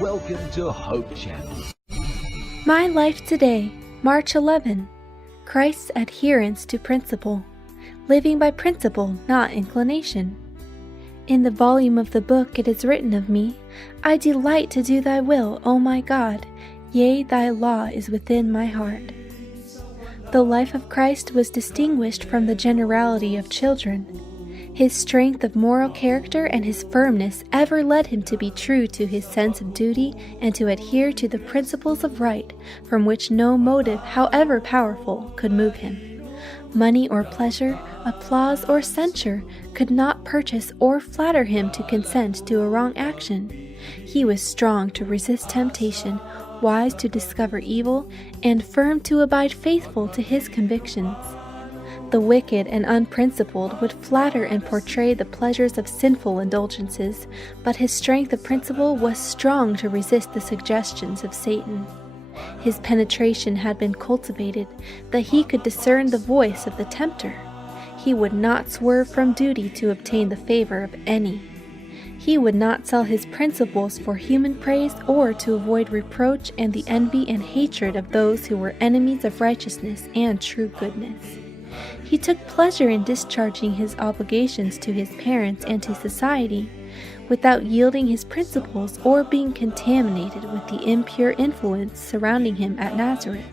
Welcome to Hope Channel. My Life Today, March 11. Christ's adherence to principle. Living by principle, not inclination. In the volume of the book it is written of me, I delight to do thy will, O my God, yea, thy law is within my heart. The life of Christ was distinguished from the generality of children. His strength of moral character and his firmness ever led him to be true to his sense of duty and to adhere to the principles of right, from which no motive, however powerful, could move him. Money or pleasure, applause or censure could not purchase or flatter him to consent to a wrong action. He was strong to resist temptation, wise to discover evil, and firm to abide faithful to his convictions. The wicked and unprincipled would flatter and portray the pleasures of sinful indulgences, but his strength of principle was strong to resist the suggestions of Satan. His penetration had been cultivated, that he could discern the voice of the tempter. He would not swerve from duty to obtain the favor of any. He would not sell his principles for human praise or to avoid reproach and the envy and hatred of those who were enemies of righteousness and true goodness. He took pleasure in discharging his obligations to his parents and to society, without yielding his principles or being contaminated with the impure influence surrounding him at Nazareth.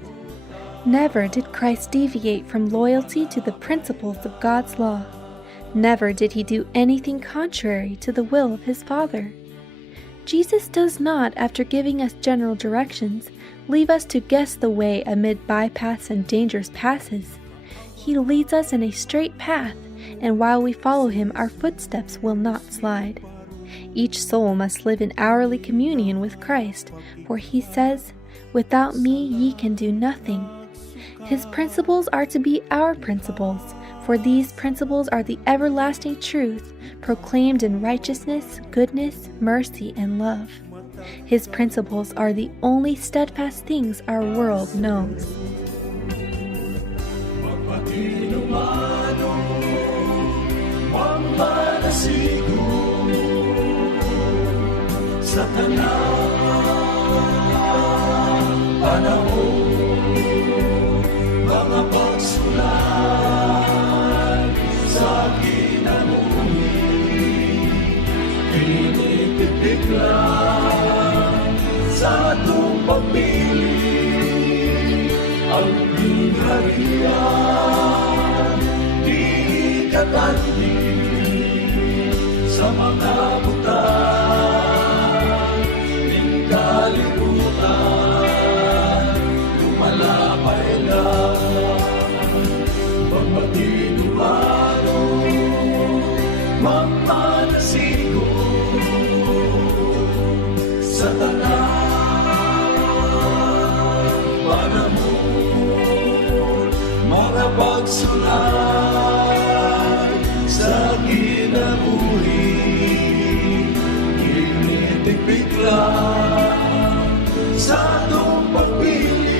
Never did Christ deviate from loyalty to the principles of God's law. Never did he do anything contrary to the will of his Father. Jesus does not, after giving us general directions, leave us to guess the way amid bypaths and dangerous passes. He leads us in a straight path, and while we follow him, our footsteps will not slide. Each soul must live in hourly communion with Christ, for he says, "Without me ye can do nothing." His principles are to be our principles, for these principles are the everlasting truth, proclaimed in righteousness, goodness, mercy, and love. His principles are the only steadfast things our world knows. Sa tanang panahon, mga pagsulat sa kinamuhi, pinipigpig lang sa atong pagpili, ang hingharian, di katandi sa mga butan. Kalimutan, lumalapay lang, pagmatinumano, mamanasigo, sa tanang panahon, mga pagsulat sa kinabuhi, initigpig lang sa atong pagpili,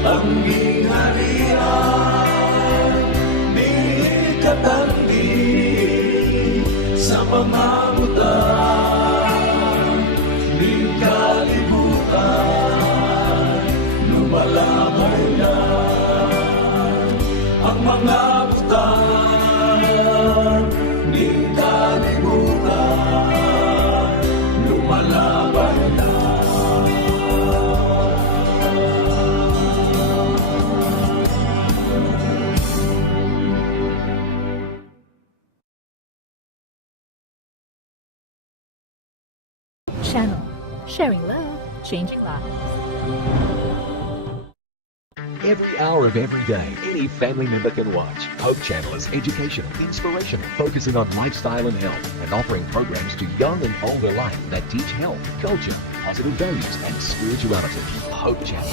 ang hingharian, di katanggi sa mga butan, di kalibutan, lumalabay lang, ang mga butan, di kalibutan, lumalabay lang. Channel, sharing love, changing lives. Every hour of every day, any family member can watch. Hope Channel is educational, inspirational, focusing on lifestyle and health, and offering programs to young and older alike that teach health, culture, positive values, and spirituality. Hope Channel.